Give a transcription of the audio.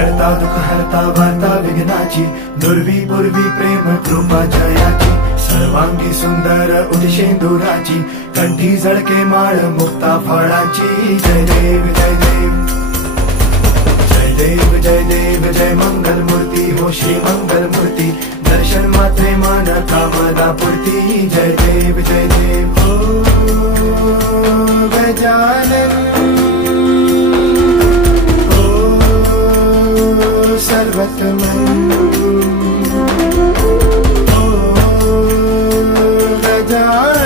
करता दुःख हरता वार्ता विघ्नाची, दुर्वी पूर्वी प्रेम कृपा जयाची, सर्वांगी सुंदर उदिशेंदुराची, कंठी झळके माळ मुक्ता फळाची। जय देव जय देव जय देव जय देव जय मंगल मूर्ती हो श्री मंगल मूर्ती, दर्शन मात्रे मान कामना पूर्ती। जय देव जय देव ओ गजानन सर्वतमन ओ गजानन